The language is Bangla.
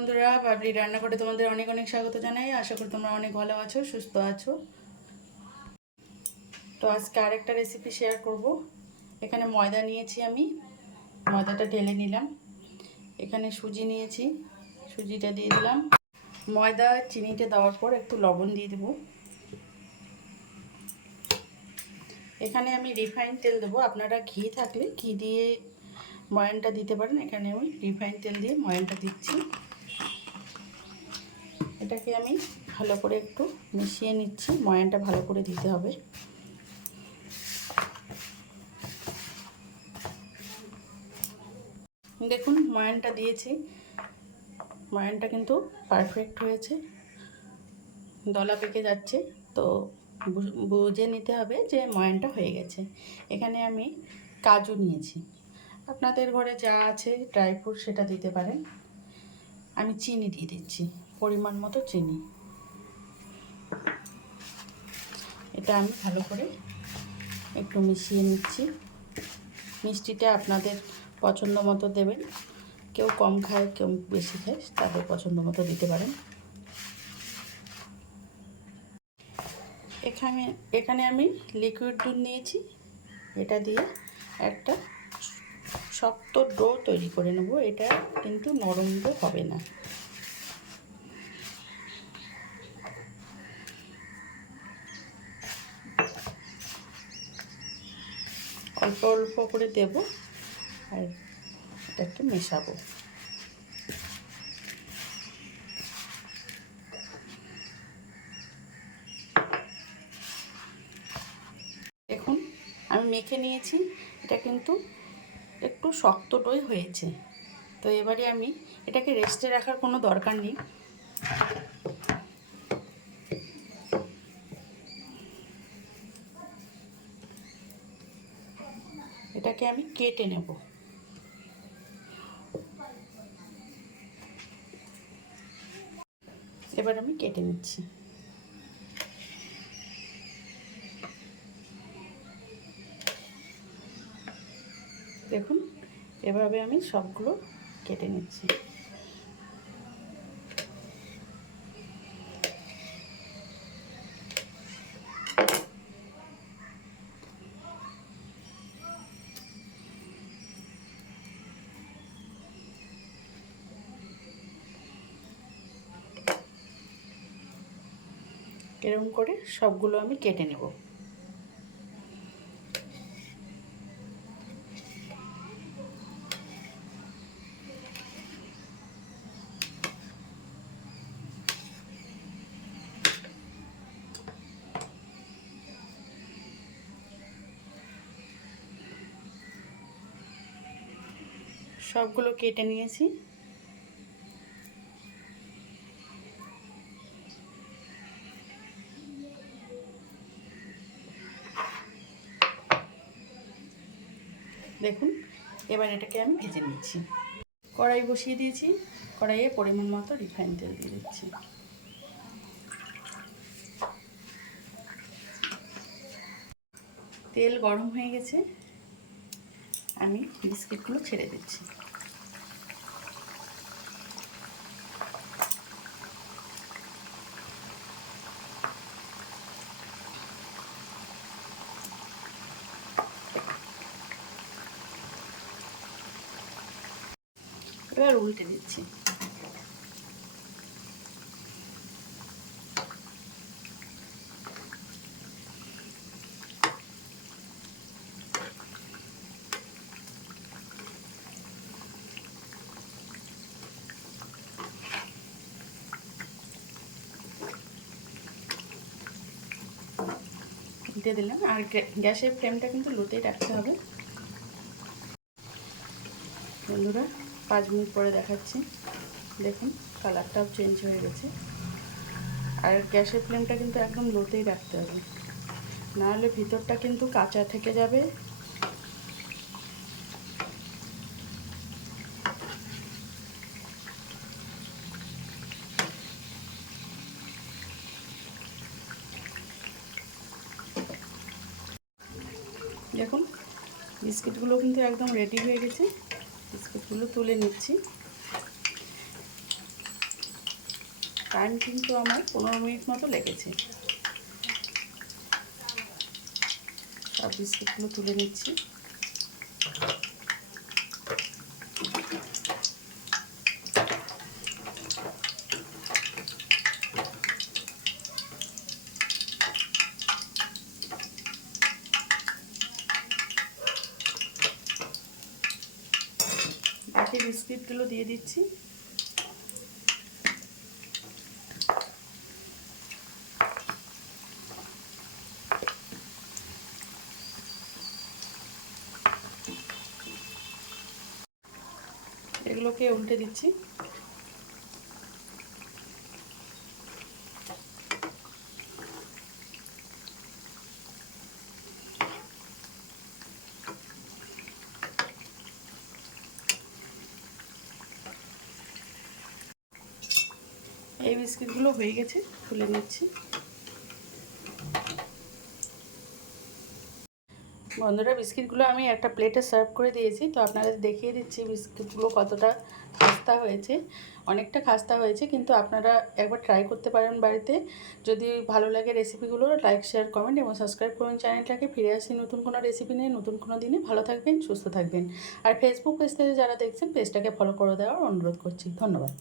বন্ধুরা, বাবলি রান্না করে তোমাদের অনেক অনেক স্বাগত জানাই। আশা করি তোমরা অনেক ভালো আছো, সুস্থ আছো। তো আজকে আরেকটা রেসিপি শেয়ার করব। এখানে ময়দা নিয়েছি, আমি ময়দাটা ঢেলে নিলাম। এখানে সুজি নিয়েছি, সুজিটা দিয়ে দিলাম। ময়দা চিনিটা দেওয়ার পর একটু লবণ দিয়ে দেব। এখানে আমি রিফাইন তেল দেবো, আপনারা ঘি থাকলে ঘি দিয়ে ময়ানটা দিতে পারেন। এখানে আমি রিফাইন তেল দিয়ে ময়ানটা দিচ্ছি। এটাকে আমি ভালো করে একটু মিশিয়ে নিচ্ছি, ময়ানটা ভালো করে দিতে হবে। দেখুন ময়ানটা দিয়েছি, ময়ানটা কিন্তু পারফেক্ট হয়েছে, দলা পেকে যাচ্ছে। তো বুঝে নিতে হবে যে ময়ানটা হয়ে গেছে। এখানে আমি কাজু নিয়েছি, আপনাদের ঘরে যা আছে ড্রাই ফ্রুট সেটা দিতে পারেন। আমি চিনি দিয়ে দিচ্ছি, পরিমাণ মতো চিনি। এটা আমি ভালো করে একটু মিশিয়ে নিচ্ছি। মিষ্টিটা আপনাদের পছন্দ মতো দেবেন, কেউ কম খায় কেউ বেশি খায়, তাদের পছন্দ মতো দিতে পারেন। এখানে আমি লিকুইড দুধ নিয়েছি, এটা দিয়ে একটা শক্ত ডো তৈরি করে নেব। এটা কিন্তু নরম ডো হবে না। অল্প অল্প করে দেব আর এটাকে মেশাবো। দেখুন আমি মেখে নিয়েছি, এটা কিন্তু একটু শক্ত ডোই হয়েছে। তো এবারে আমি এটাকে রেস্টে রাখার কোনো দরকার নেই। এটাকে আমি কেটে নেব। এবার আমি কেটে নিচ্ছি। দেখুন এভাবে আমি সবগুলো কেটে নিচ্ছি। এরকম করে সবগুলো আমি কেটে নেব। সবগুলো কেটে নিয়েছি। দেখুন এবার এটাকে আমি ভেজে নিচ্ছি। কড়াই বসিয়ে দিয়েছি, কড়াইয়ে পরিমাণ মতো রিফাইন তেল দিয়ে দিচ্ছি। তেল গরম হয়ে গেছে, আমি বিস্কিটগুলো ছেড়ে দিচ্ছি। এবার উল্টে দিচ্ছি। উল্টে দিলাম, আর গ্যাসের ফ্লেমটা কিন্তু লোতেই রাখতে হবে। বন্ধুরা 5 মিনিট পরে দেখাচ্ছি। দেখুন কালারটাও চেঞ্জ হয়ে গেছে। আর গ্যাসের ফ্লেমটা কিন্তু একদম লোতেই রাখতে হবে, নাহলে ভিতরটা কিন্তু কাঁচা থেকে যাবে। দেখুন বিস্কিটগুলো কিন্তু একদম রেডি হয়ে গেছে। বিস্কিটগুলো তুলে নিচ্ছি। টাইম কিন্তু আমার 15 মিনিট মতো লেগেছে। সব বিস্কিটগুলো তুলে নিচ্ছি। বাকি বিস্কিটগুলো দিয়ে দিচ্ছি। এগুলোকে উল্টে দিচ্ছি। এই বিস্কিটগুলো হয়ে গেছে, তুলে নিচ্ছি। বন্ধুরা, বিস্কিটগুলো আমি একটা প্লেটে সার্ভ করে দিয়েছি। তো আপনাদের দেখিয়ে দিচ্ছি বিস্কিটগুলো কতটা খাস্তা হয়েছে। অনেকটা খাস্তা হয়েছে, কিন্তু আপনারা একবার ট্রাই করতে পারেন বাড়িতে। যদি ভালো লাগে রেসিপিগুলো, লাইক, শেয়ার, কমেন্ট এবং সাবস্ক্রাইব করুন চ্যানেলটাকে। ফিরে আসি নতুন কোনো রেসিপি নিয়ে, নতুন কোনো দিনে। ভালো থাকবেন, সুস্থ থাকবেন। আর ফেসবুক পেজ থেকে যারা দেখছেন, পেজটাকে ফলো করে দেওয়ার অনুরোধ করছি। ধন্যবাদ।